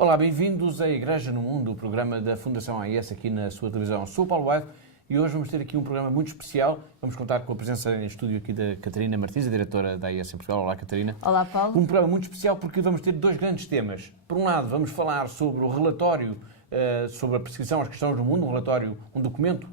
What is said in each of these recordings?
Olá, bem-vindos à Igreja no Mundo, o programa da Fundação AIS aqui na sua televisão. Sou o Paulo Wade e hoje vamos ter aqui um programa muito especial. Vamos contar com a presença em estúdio aqui da Catarina Martins, a diretora da AIS em Portugal. Olá, Catarina. Olá, Paulo. Um programa muito especial porque vamos ter dois grandes temas. Por um lado, vamos falar sobre o relatório sobre a perseguição aos cristãos no mundo, um documento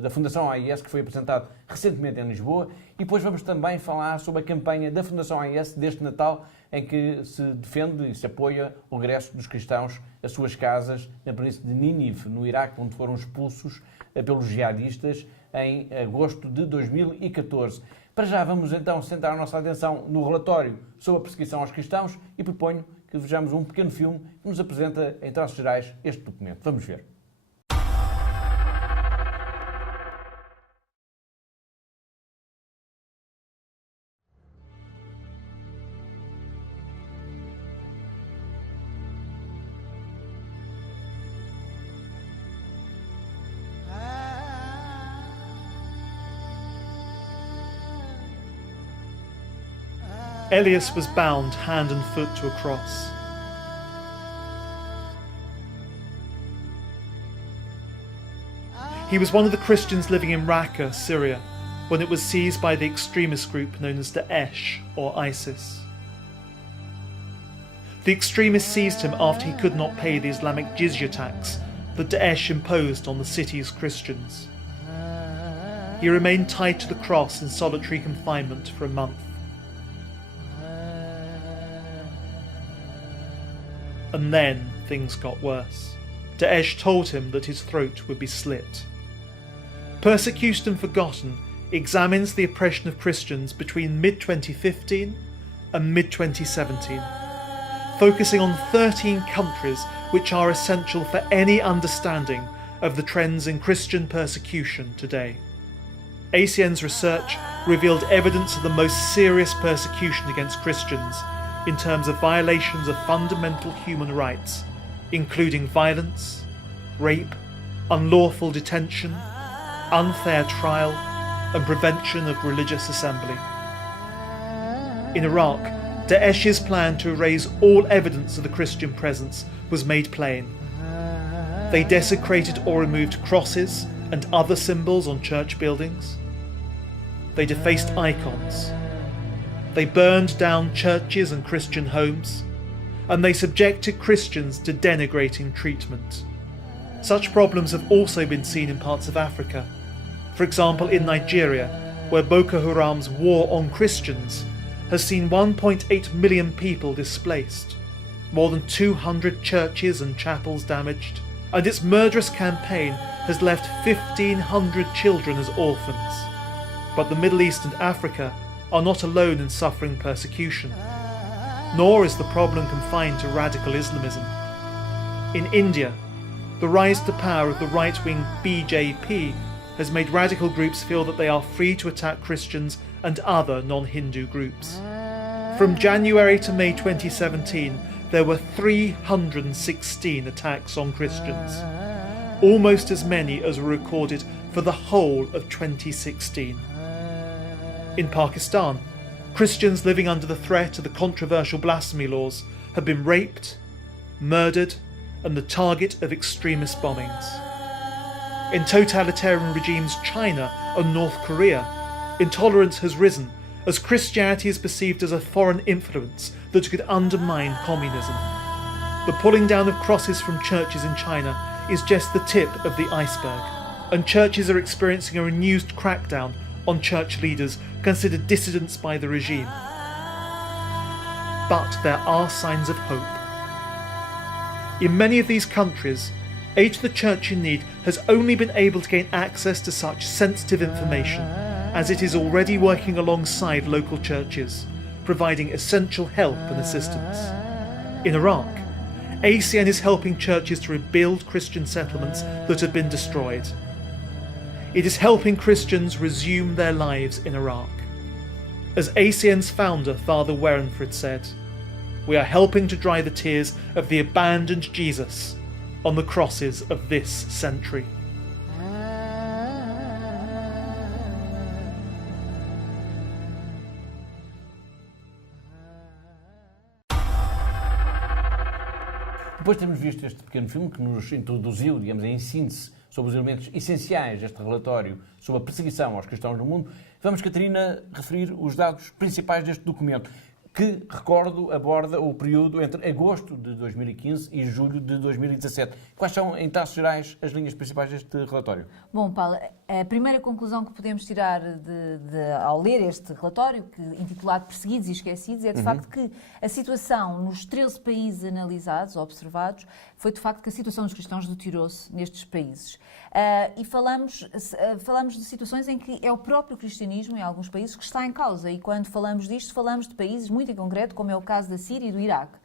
da Fundação AIS que foi apresentado recentemente em Lisboa, e depois vamos também falar sobre a campanha da Fundação AIS deste Natal, em que se defende e se apoia o regresso dos cristãos às suas casas na planície de Nínive, no Iraque, onde foram expulsos pelos jihadistas em agosto de 2014. Para já vamos então centrar a nossa atenção no relatório sobre a perseguição aos cristãos e proponho que vejamos um pequeno filme que nos apresenta, em traços gerais, este documento. Vamos ver. Elias was bound hand and foot to a cross. He was one of the Christians living in Raqqa, Syria, when it was seized by the extremist group known as Daesh or ISIS. The extremists seized him after he could not pay the Islamic jizya tax that Daesh imposed on the city's Christians. He remained tied to the cross in solitary confinement for a month. And then things got worse. Daesh told him that his throat would be slit. Persecution Forgotten examines the oppression of Christians between mid-2015 and mid-2017, focusing on 13 countries which are essential for any understanding of the trends in Christian persecution today. ACN's research revealed evidence of the most serious persecution against Christians in terms of violations of fundamental human rights, including violence, rape, unlawful detention, unfair trial, and prevention of religious assembly. In Iraq, Daesh's plan to erase all evidence of the Christian presence was made plain. They desecrated or removed crosses and other symbols on church buildings. They defaced icons. They burned down churches and Christian homes, and they subjected Christians to denigrating treatment. Such problems have also been seen in parts of Africa. For example, in Nigeria, where Boko Haram's war on Christians has seen 1.8 million people displaced, more than 200 churches and chapels damaged, and its murderous campaign has left 1,500 children as orphans. But the Middle East and Africa are not alone in suffering persecution, nor is the problem confined to radical Islamism. In India, the rise to power of the right-wing BJP has made radical groups feel that they are free to attack Christians and other non-Hindu groups. From January to May 2017, there were 316 attacks on Christians, almost as many as were recorded for the whole of 2016. In Pakistan, Christians living under the threat of the controversial blasphemy laws have been raped, murdered, and the target of extremist bombings. In totalitarian regimes China and North Korea, intolerance has risen as Christianity is perceived as a foreign influence that could undermine communism. The pulling down of crosses from churches in China is just the tip of the iceberg, and churches are experiencing a renewed crackdown on church leaders considered dissidents by the regime. But there are signs of hope. In many of these countries, Aid to the Church in Need has only been able to gain access to such sensitive information as it is already working alongside local churches, providing essential help and assistance. In Iraq, ACN is helping churches to rebuild Christian settlements that have been destroyed. It is helping Christians resume their lives in Iraq. As ACN's founder, Father Werenfrid, said, "We are helping to dry the tears of the abandoned Jesus on the crosses of this century." Depois temos visto este pequeno filme que nos introduziu, digamos, em síntese, sobre os elementos essenciais deste relatório sobre a perseguição aos cristãos no mundo. Vamos, Catarina, referir os dados principais deste documento, que, recordo, aborda o período entre agosto de 2015 e julho de 2017. Quais são, em traços gerais, as linhas principais deste relatório? Bom, Paulo, a primeira conclusão que podemos tirar ao ler este relatório, intitulado Perseguidos e Esquecidos, é de facto que a situação nos 13 países analisados, observados, foi de facto que a situação dos cristãos deteriorou-se nestes países. E falamos de situações em que é o próprio cristianismo, em alguns países, que está em causa. E quando falamos disto, falamos de países muito em concreto, como é o caso da Síria e do Iraque.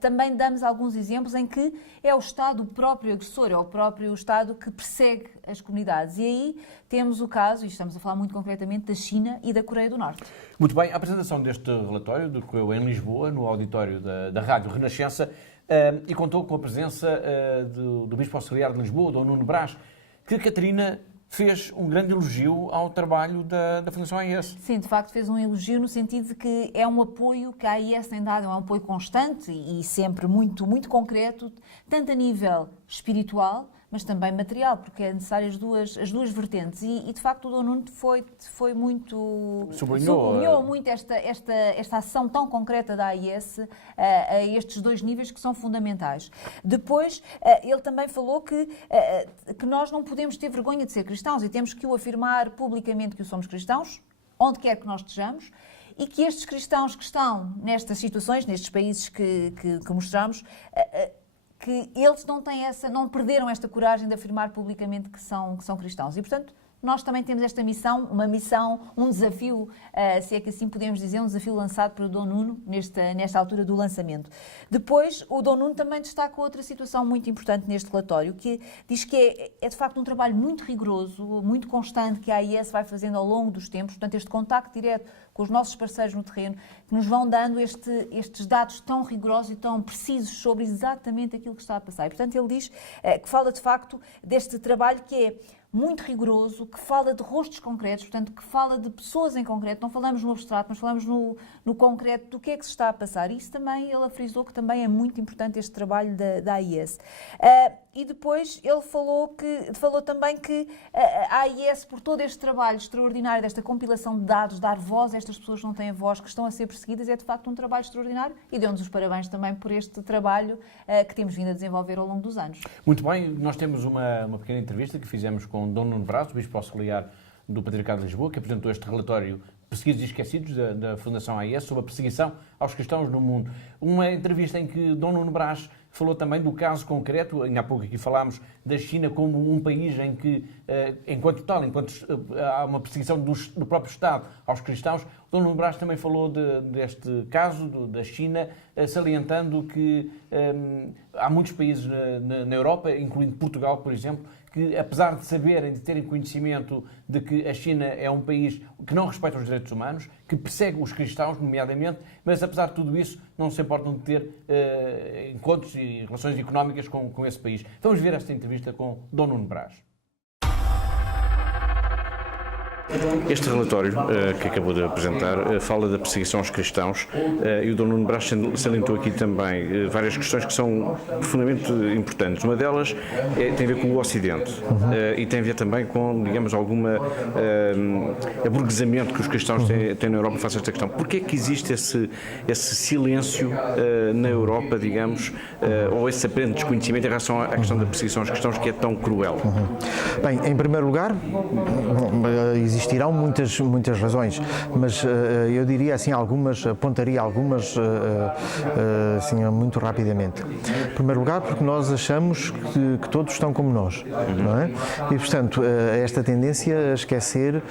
Também damos alguns exemplos em que é o Estado o próprio agressor, é o próprio Estado que persegue as comunidades. E aí temos o caso, e estamos a falar muito concretamente, da China e da Coreia do Norte. Muito bem, a apresentação deste relatório decorreu em Lisboa, no auditório da Rádio Renascença, e contou com a presença do Bispo Auxiliar de Lisboa, Dom Nuno Brás, que, Catarina, fez um grande elogio ao trabalho da Fundação AIS. Sim, de facto fez um elogio no sentido de que é um apoio que a AIS tem dado, é um apoio constante e sempre muito, muito concreto, tanto a nível espiritual, mas também material, porque é necessário as duas vertentes. E de facto o Dom Nuno foi muito... Sublinhou muito esta ação tão concreta da AIS a estes dois níveis que são fundamentais. Depois, ele também falou que nós não podemos ter vergonha de ser cristãos e temos que o afirmar publicamente que somos cristãos, onde quer que nós estejamos, e que estes cristãos que estão nestas situações, nestes países que mostramos, que eles não perderam esta coragem de afirmar publicamente que são cristãos. E, portanto, nós também temos esta missão, um desafio, se é que assim podemos dizer, um desafio lançado pelo Dom Nuno nesta altura do lançamento. Depois, o Dom Nuno também destaca outra situação muito importante neste relatório, que diz que é de facto um trabalho muito rigoroso, muito constante, que a AIS vai fazendo ao longo dos tempos, portanto, este contacto direto com os nossos parceiros no terreno, que nos vão dando estes dados tão rigorosos e tão precisos sobre exatamente aquilo que está a passar. E, portanto, ele diz que fala, de facto, deste trabalho que é muito rigoroso, que fala de rostos concretos, portanto, que fala de pessoas em concreto, não falamos no abstrato, mas falamos no concreto do que é que se está a passar. E isso também, ele afrisou que também é muito importante este trabalho da AIS. E depois ele falou também que a AIS, por todo este trabalho extraordinário, desta compilação de dados, dar voz a estas pessoas que não têm voz, que estão a ser perseguidas, é de facto um trabalho extraordinário e deu-nos os parabéns também por este trabalho que temos vindo a desenvolver ao longo dos anos. Muito bem, nós temos uma pequena entrevista que fizemos com Dom Nuno Brás, o Bispo Auxiliar do Patriarcado de Lisboa, que apresentou este relatório Perseguidos e Esquecidos da Fundação AIS sobre a perseguição aos cristãos no mundo. Uma entrevista em que Dom Nuno Brás falou também do caso concreto, ainda há pouco aqui falámos da China como um país em que, enquanto há uma perseguição do próprio Estado aos cristãos, Dom Nuno Brás também falou deste caso da China, salientando que há muitos países na Europa, incluindo Portugal, por exemplo, que, apesar de saberem, de terem conhecimento de que a China é um país que não respeita os direitos humanos, que persegue os cristãos, nomeadamente, mas, apesar de tudo isso, não se importam de ter encontros e relações económicas com esse país. Vamos ver esta entrevista com Dom Nuno Brás. Este relatório que acabou de apresentar fala da perseguição aos cristãos e o Dom Nuno Brás salientou aqui também várias questões que são profundamente importantes. Uma delas tem a ver com o Ocidente e tem a ver também com, digamos, alguma aburguesamento que os cristãos têm na Europa face a esta questão. Porquê é que existe esse silêncio na Europa, digamos, ou esse aparente desconhecimento em relação à questão da perseguição aos cristãos que é tão cruel? Bem, em primeiro lugar, existirão muitas razões, mas eu diria assim apontaria algumas assim, muito rapidamente. Em primeiro lugar, porque nós achamos que todos estão como nós, não é? E, portanto, esta tendência a esquecer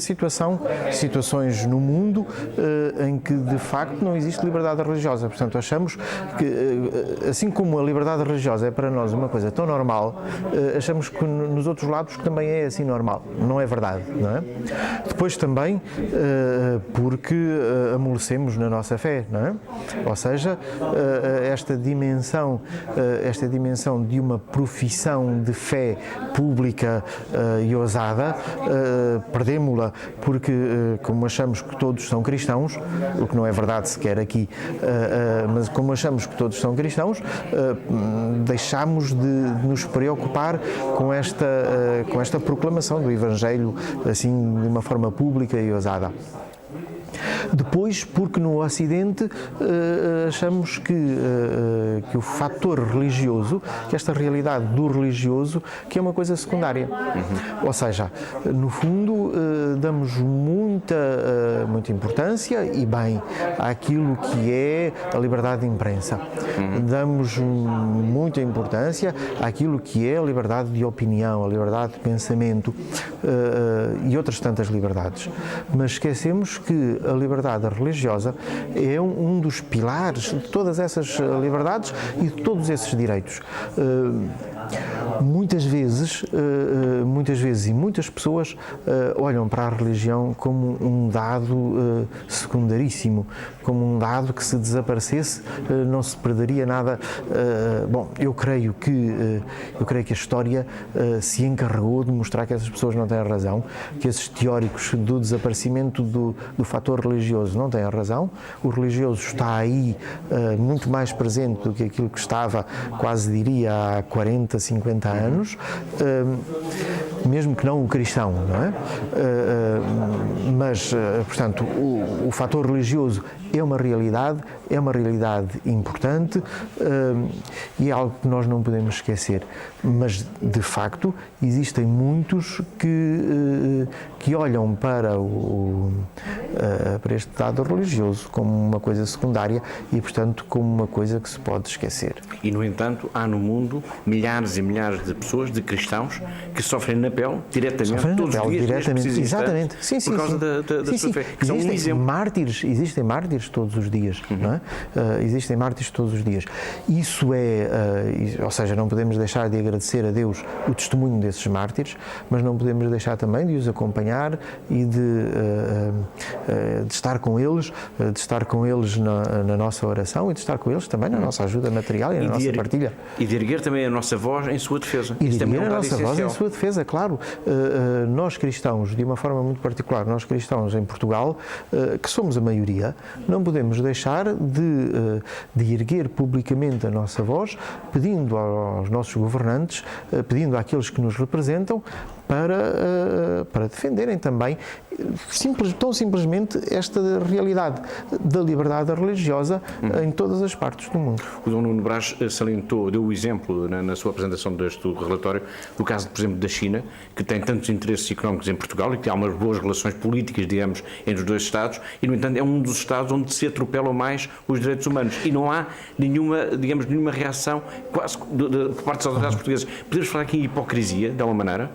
situações no mundo em que, de facto, não existe liberdade religiosa. Portanto, achamos que, assim como a liberdade religiosa é para nós uma coisa tão normal, achamos que nos outros lados também é assim normal. não é verdade, não é? Depois também porque amolecemos na nossa fé, não é? Ou seja, esta dimensão de uma profissão de fé pública e ousada, perdemos-la porque, como achamos que todos são cristãos, o que não é verdade sequer aqui, mas como achamos que todos são cristãos, deixamos de nos preocupar com esta proclamação do Evangelho assim de uma forma pública e ousada. Depois, porque no Ocidente achamos que o fator religioso, que esta realidade do religioso, que é uma coisa secundária. Ou seja, no fundo, damos muita importância, e bem, àquilo que é a liberdade de imprensa. Damos muita importância àquilo que é a liberdade de opinião, a liberdade de pensamento e outras tantas liberdades. Mas esquecemos que a liberdade religiosa é um dos pilares de todas essas liberdades e de todos esses direitos. Muitas vezes e muitas pessoas olham para a religião como um dado secundaríssimo, como um dado que, se desaparecesse, não se perderia nada. Bom, eu creio que a história se encarregou de mostrar que essas pessoas não têm razão, que esses teóricos do desaparecimento do fator religioso não têm razão. O religioso está aí muito mais presente do que aquilo que estava, quase diria, há 40, 50 anos, mesmo que não o cristão, não é? Mas, portanto, o fator religioso é uma realidade importante e é algo que nós não podemos esquecer. Mas, de facto, existem muitos que olham para este dado religioso como uma coisa secundária e, portanto, como uma coisa que se pode esquecer. E, no entanto, há no mundo milhares e milhares de pessoas, de cristãos, que sofrem na pele, diretamente, todos os dias, diretamente, exatamente. Por causa da sua fé. Que existem mártires todos os dias, não é? Existem mártires todos os dias. Isso ou seja, não podemos deixar de agradecer a Deus o testemunho desses mártires, mas não podemos deixar também de os acompanhar e de estar com eles, na nossa oração e de estar com eles também na nossa ajuda material e na nossa partilha. E de erguer também a nossa voz em sua defesa. E de erguer a nossa voz em sua defesa, claro. Nós cristãos, de uma forma muito particular, nós cristãos em Portugal, que somos a maioria, não podemos deixar de erguer publicamente a nossa voz, pedindo aos nossos governantes, pedindo àqueles que nos representam, para defenderem também tão simplesmente esta realidade da liberdade religiosa em todas as partes do mundo. O Dom Nuno Brás salientou, deu o exemplo na sua apresentação deste relatório, do caso, por exemplo, da China, que tem tantos interesses económicos em Portugal e que há umas boas relações políticas, digamos, entre os dois Estados, e, no entanto, é um dos Estados onde se atropelam mais os direitos humanos e não há nenhuma reação quase por parte das autoridades portuguesas. Podemos falar aqui em hipocrisia, de alguma maneira?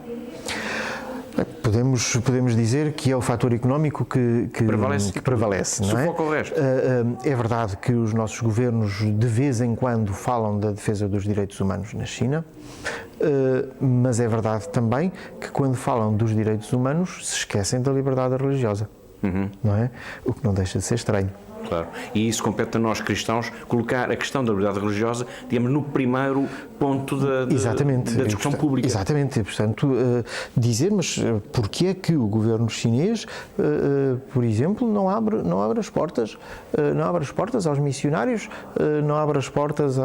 Podemos dizer que é o fator económico que prevalece, não é? Sufoca o resto. É verdade que os nossos governos de vez em quando falam da defesa dos direitos humanos na China, mas é verdade também que quando falam dos direitos humanos se esquecem da liberdade religiosa, não é? O que não deixa de ser estranho. Claro. E isso compete a nós cristãos colocar a questão da liberdade religiosa, digamos, no primeiro ponto da discussão pública. Exatamente. E, portanto, dizer, mas porquê é que o governo chinês, por exemplo, não abre as portas aos missionários, não abre as portas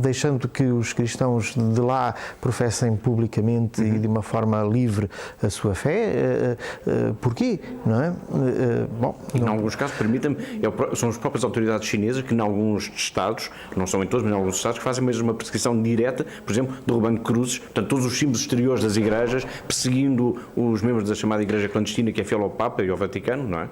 deixando que os cristãos de lá professem publicamente e de uma forma livre a sua fé? Porquê? Não é? Em alguns casos, permitam-me, são as próprias autoridades chinesas que, em alguns estados, não são em todos, mas em alguns estados, que fazem mesmo uma perseguição direta, por exemplo, derrubando cruzes, portanto, todos os símbolos exteriores das igrejas, perseguindo os membros da chamada Igreja Clandestina, que é fiel ao Papa e ao Vaticano, não é?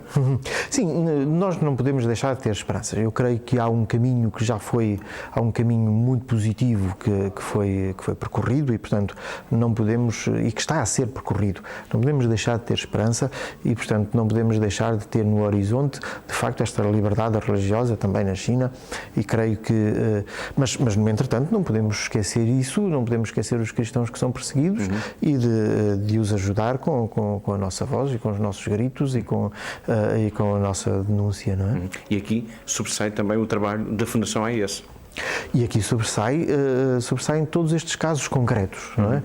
Sim, nós não podemos deixar de ter esperanças. Eu creio que há um caminho que já foi, há um caminho muito positivo que foi percorrido e, portanto, não podemos, e que está a ser percorrido, não podemos deixar de ter esperança e, portanto, não podemos deixar de ter no horizonte horizonte, de facto, esta liberdade religiosa também na China, e creio que, mas no entretanto não podemos esquecer isso, não podemos esquecer os cristãos que são perseguidos e de os ajudar com a nossa voz e com os nossos gritos e com a nossa denúncia, não é? E aqui sobressai também o trabalho da Fundação AIS. E aqui sobressaem todos estes casos concretos, não é?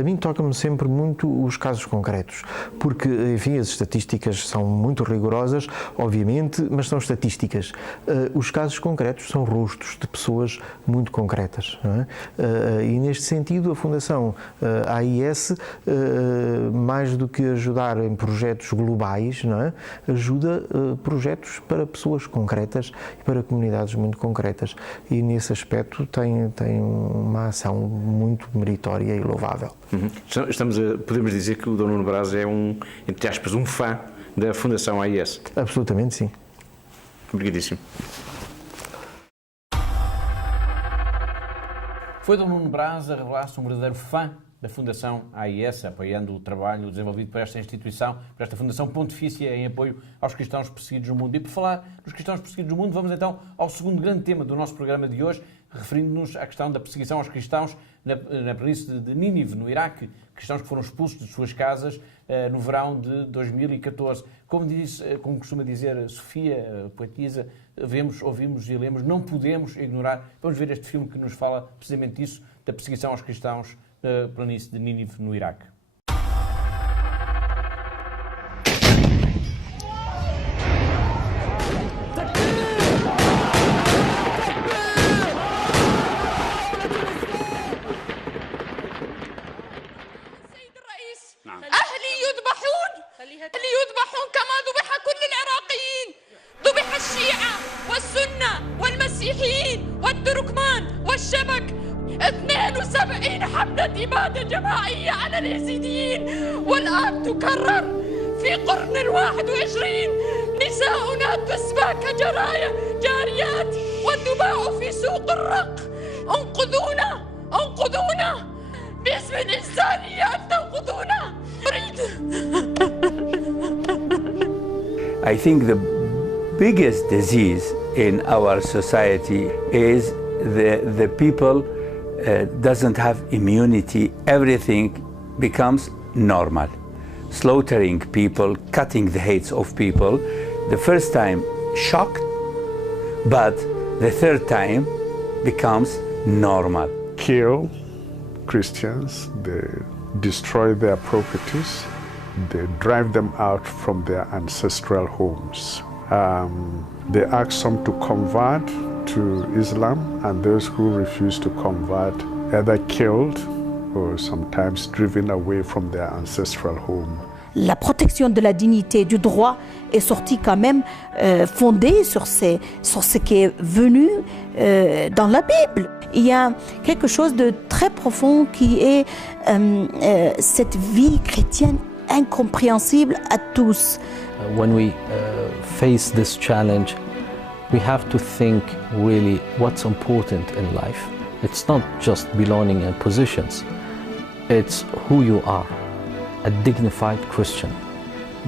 A mim toca-me sempre muito os casos concretos, porque, enfim, as estatísticas são muito rigorosas, obviamente, mas são estatísticas. Os casos concretos são rostos de pessoas muito concretas, não é? E neste sentido a Fundação AIS, mais do que ajudar em projetos globais, não é? Ajuda projetos para pessoas concretas e para comunidades muito concretas. E nesse aspecto tem uma ação muito meritória e louvável. Podemos dizer que o Dom Nuno Braz é entre aspas, um fã da Fundação AIS. Absolutamente sim. Obrigadíssimo. Foi Dom Nuno Braz a revelar-se um verdadeiro fã da Fundação AIS, apoiando o trabalho desenvolvido por esta instituição, por esta Fundação Pontifícia em apoio aos cristãos perseguidos no mundo. E por falar dos cristãos perseguidos no mundo, vamos então ao segundo grande tema do nosso programa de hoje, referindo-nos à questão da perseguição aos cristãos na planície de Nínive, no Iraque, cristãos que foram expulsos de suas casas no verão de 2014. Como costuma dizer Sofia, a poetisa, ouvimos e lemos, não podemos ignorar. Vamos ver este filme que nos fala precisamente disso, da perseguição aos cristãos da planície de Nínive, no Iraque. أهلي يذبحون كما ذبح كل العراقيين. ذبح الشيعة والسنة والمسيحيين والتركمان والشبك. 72 حملة إبادة جماعية على اليزيديين، والآن تكرر في قرن 21. نساؤنا تسبى كجاريات وتباع في سوق الرق. انقذونا انقذونا، باسم الإنسانية أن تنقذونا. I think the biggest disease in our society is the people doesn't have immunity. Everything becomes normal. Slaughtering people, cutting the heads of people. The first time shocked, but the third time becomes normal. Kill Christians, they destroy their properties, they drive them out from their ancestral homes. They ask some to convert to Islam, and those who refuse to convert either killed or sometimes driven away from their ancestral home. La protection de la dignité du droit est sortie quand même fondée sur ce qui est venu dans la Bible. Il y a quelque chose de très profond qui est cette vie chrétienne incompréhensible à tous. When we face this challenge, we have to think really what's important in life. It's not just belonging and positions. It's who you are, a dignified Christian.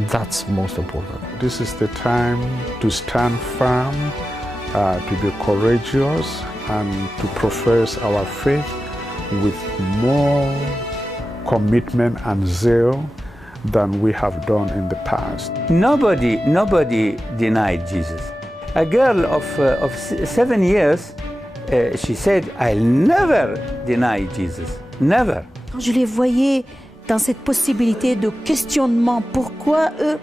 That's most important. This is the time to stand firm, to be courageous, and to profess our faith with more commitment and zeal than we have done in the past. Nobody denied Jesus. A girl of 7 years, she said, I'll never deny Jesus. Never. Quand je les voyais dans cette possibilité de questionnement, pourquoi eux,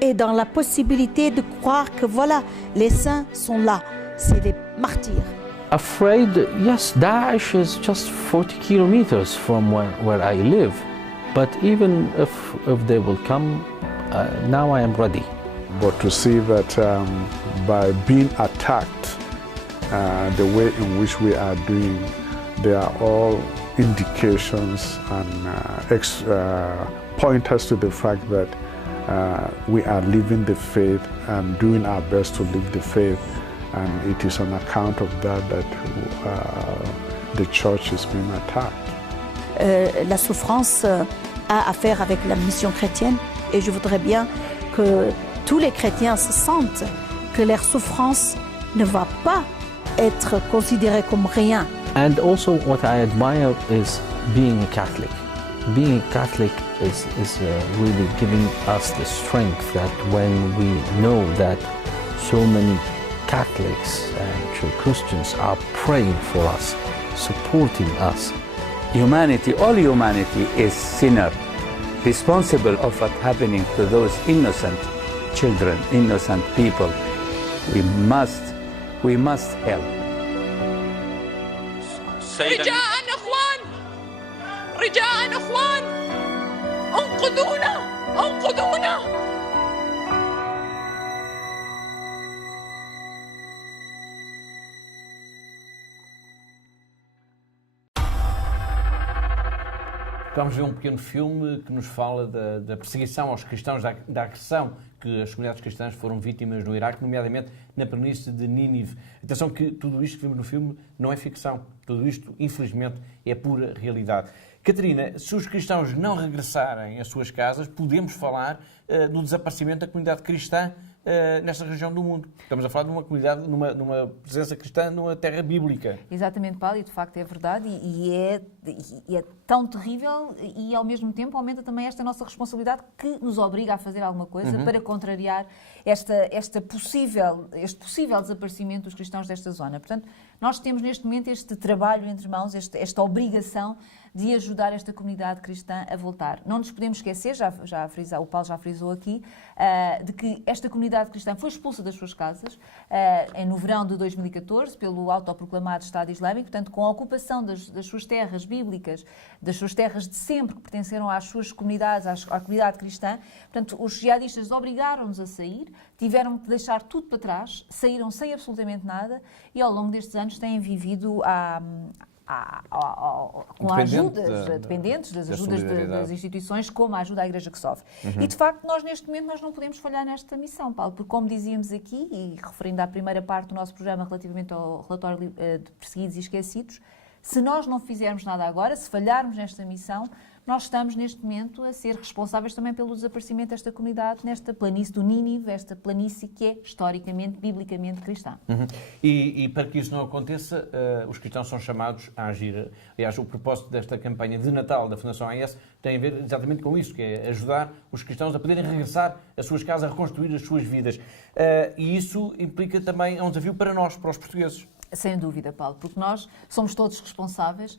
et dans la possibilité de croire que voilà, les saints sont là, c'est des martyrs. Afraid, yes, Daesh is just 40 kilometers from where I live. But even if they will come, now I am ready. But to see that by being attacked the way in which we are doing, they are all indications and pointers to the fact that we are living the faith and doing our best to live the faith, and it is on account of that the church is being attacked. La souffrance a à faire avec la mission chrétienne, et je voudrais bien que tous les chrétiens se sentent que leur souffrance ne va pas être considérée comme rien. And also what I admire is being a Catholic. Being a Catholic is really giving us the strength that when we know that so many Catholics and true Christians are praying for us, supporting us. Humanity, all humanity is sinner, responsible of what happening to those innocent children, innocent people. We must help. رجاء اخوان انقذونا Vamos ver um pequeno filme que nos fala da perseguição aos cristãos, da agressão que as comunidades cristãs foram vítimas no Iraque, nomeadamente na planície de Nínive. Atenção que tudo isto que vimos no filme não é ficção. Tudo isto, infelizmente, é pura realidade. Catarina, se os cristãos não regressarem às suas casas, podemos falar do desaparecimento da comunidade cristã nesta região do mundo. Estamos a falar de uma comunidade, numa presença cristã numa terra bíblica. Exatamente, Paulo, e de facto é verdade, e é tão terrível e ao mesmo tempo aumenta também esta nossa responsabilidade que nos obriga a fazer alguma coisa para contrariar este possível desaparecimento dos cristãos desta zona. Portanto, nós temos neste momento este trabalho entre mãos, esta obrigação de ajudar esta comunidade cristã a voltar. Não nos podemos esquecer, o Paulo já frisou aqui, de que esta comunidade cristã foi expulsa das suas casas no verão de 2014 pelo autoproclamado Estado Islâmico, portanto, com a ocupação das suas terras bíblicas, das suas terras de sempre que pertenceram às suas comunidades, à comunidade cristã. Portanto, os jihadistas obrigaram-nos a sair, tiveram que deixar tudo para trás, saíram sem absolutamente nada e ao longo destes anos têm vivido com a ajuda, dependentes das ajudas das instituições, como a ajuda à Igreja que sofre. E, de facto, nós neste momento nós não podemos falhar nesta missão, Paulo, porque, como dizíamos aqui, e referindo à primeira parte do nosso programa relativamente ao relatório de perseguidos e esquecidos, se nós não fizermos nada agora, se falharmos nesta missão, nós estamos neste momento a ser responsáveis também pelo desaparecimento desta comunidade nesta planície do Nínive, esta planície que é historicamente, biblicamente cristã. E para que isso não aconteça, os cristãos são chamados a agir. Aliás, o propósito desta campanha de Natal da Fundação AIS tem a ver exatamente com isso, que é ajudar os cristãos a poderem regressar às suas casas, a reconstruir as suas vidas. E isso implica também um desafio para nós, para os portugueses. Sem dúvida, Paulo, porque nós somos todos responsáveis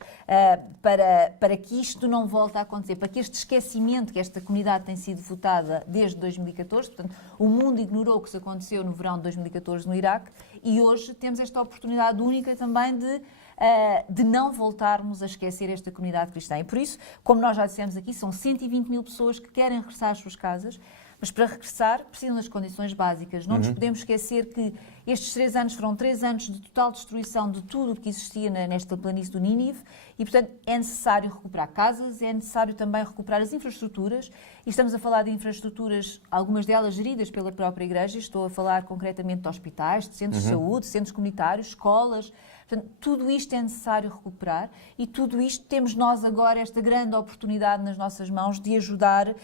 para que isto não volte a acontecer, para que este esquecimento que esta comunidade tem sido votada desde 2014, portanto, o mundo ignorou o que se aconteceu no verão de 2014 no Iraque e hoje temos esta oportunidade única também de não voltarmos a esquecer esta comunidade cristã. E por isso, como nós já dissemos aqui, são 120 mil pessoas que querem regressar às suas casas, mas para regressar precisam das condições básicas. Não nos podemos esquecer que estes 3 anos foram 3 anos de total destruição de tudo o que existia nesta planície do Nínive e, portanto, é necessário recuperar casas, é necessário também recuperar as infraestruturas e estamos a falar de infraestruturas, algumas delas geridas pela própria Igreja, estou a falar concretamente de hospitais, de centros de saúde, centros comunitários, escolas. Portanto, tudo isto é necessário recuperar e tudo isto temos nós agora esta grande oportunidade nas nossas mãos de ajudar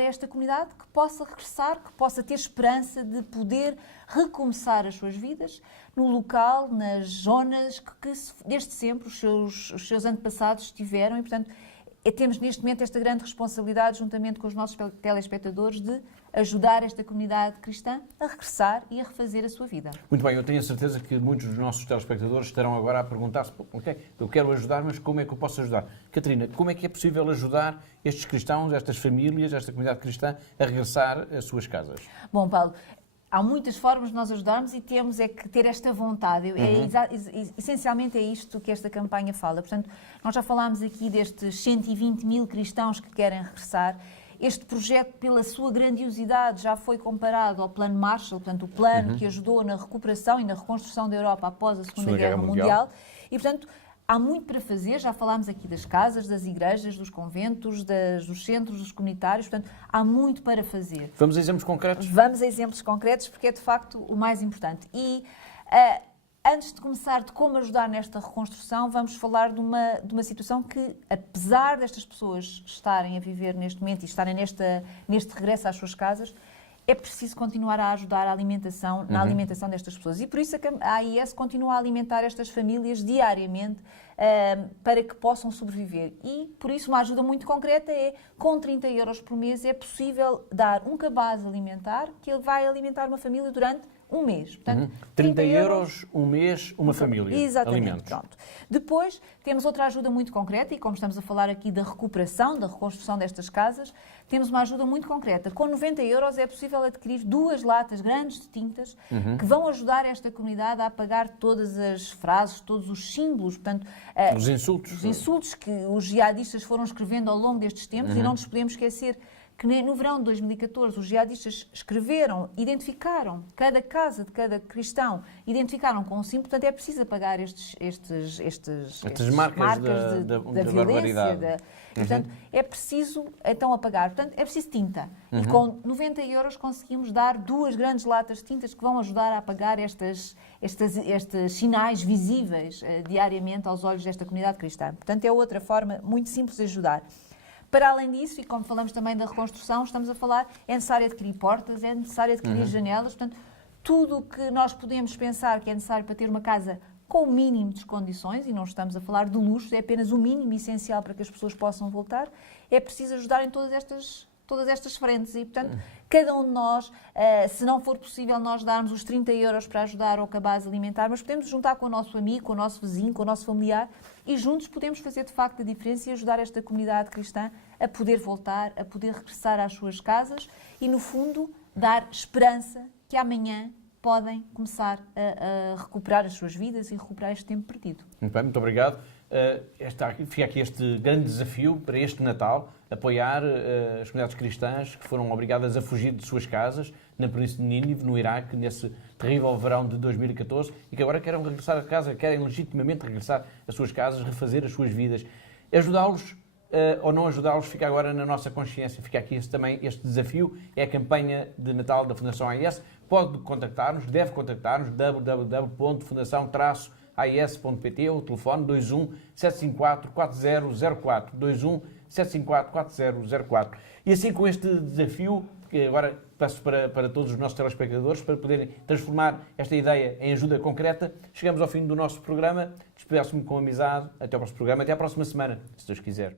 esta comunidade que possa regressar, que possa ter esperança de poder recomeçar as suas vidas no local, nas zonas que desde sempre os seus antepassados estiveram e, portanto, temos neste momento esta grande responsabilidade, juntamente com os nossos telespectadores, de ajudar esta comunidade cristã a regressar e a refazer a sua vida. Muito bem, eu tenho a certeza que muitos dos nossos telespectadores estarão agora a perguntar-se, ok, eu quero ajudar, mas como é que eu posso ajudar? Catarina, como é que é possível ajudar estes cristãos, estas famílias, esta comunidade cristã a regressar às suas casas? Bom, Paulo, há muitas formas de nós ajudarmos e temos é que ter esta vontade. Essencialmente é isto que esta campanha fala. Portanto, nós já falámos aqui destes 120 mil cristãos que querem regressar. Este projeto, pela sua grandiosidade, já foi comparado ao Plano Marshall, portanto, o plano que ajudou na recuperação e na reconstrução da Europa após a Segunda Guerra Mundial. E, portanto, há muito para fazer, já falámos aqui das casas, das igrejas, dos conventos, dos centros, dos comunitários, portanto, há muito para fazer. Vamos a exemplos concretos? Vamos a exemplos concretos, porque é de facto o mais importante. E a Antes de começar de como ajudar nesta reconstrução, vamos falar de uma situação que, apesar destas pessoas estarem a viver neste momento e estarem neste regresso às suas casas, é preciso continuar a ajudar a alimentação, na alimentação destas pessoas. E por isso a AIS continua a alimentar estas famílias diariamente para que possam sobreviver. E por isso uma ajuda muito concreta é, com 30 euros por mês, é possível dar um cabaz alimentar que ele vai alimentar uma família durante um mês. Portanto, 30 euros um mês, uma família. Exatamente. Alimentos. Pronto. Depois, temos outra ajuda muito concreta, e como estamos a falar aqui da recuperação, da reconstrução destas casas, temos uma ajuda muito concreta. Com 90 euros é possível adquirir 2 latas grandes de tintas que vão ajudar esta comunidade a apagar todas as frases, todos os símbolos, portanto, os insultos. Os insultos que os jihadistas foram escrevendo ao longo destes tempos, e não nos podemos esquecer que no verão de 2014 os jihadistas escreveram, identificaram cada casa de cada cristão, identificaram com um símbolo, portanto é preciso apagar estas marcas da violência. barbaridade. Portanto, é preciso então apagar. Portanto, é preciso tinta. E com 90 euros conseguimos dar 2 grandes latas de tintas que vão ajudar a apagar estes sinais visíveis diariamente aos olhos desta comunidade cristã. Portanto, é outra forma muito simples de ajudar. Para além disso, e como falamos também da reconstrução, estamos a falar, é necessário adquirir portas, é necessário adquirir janelas, portanto, tudo o que nós podemos pensar que é necessário para ter uma casa com o mínimo de condições, e não estamos a falar de luxo, é apenas o mínimo essencial para que as pessoas possam voltar, é preciso ajudar em todas estas frentes. E, portanto, cada um de nós, se não for possível nós darmos os 30 euros para ajudar ao cabaz alimentar, mas podemos juntar com o nosso amigo, com o nosso vizinho, com o nosso familiar, e juntos podemos fazer de facto a diferença e ajudar esta comunidade cristã a poder voltar, a poder regressar às suas casas e, no fundo, dar esperança que amanhã podem começar a recuperar as suas vidas e recuperar este tempo perdido. Muito bem, muito obrigado. Fica aqui este grande desafio para este Natal, apoiar as comunidades cristãs que foram obrigadas a fugir de suas casas na Península de Nínive, no Iraque, nesse terrível verão de 2014, e que agora querem regressar a casa, querem legitimamente regressar às suas casas, refazer as suas vidas. Ajudá-los ou não ajudá-los fica agora na nossa consciência. Fica aqui também este desafio, é a campanha de Natal da Fundação AIS. Pode contactar-nos, deve contactar-nos, www.fundação-ais.pt ou o telefone 21 754 4004, 21 754 4004. E assim, com este desafio, que agora passo para todos os nossos telespectadores, para poderem transformar esta ideia em ajuda concreta, chegamos ao fim do nosso programa. Despeço-me com amizade. Até ao próximo programa, até à próxima semana, se Deus quiser.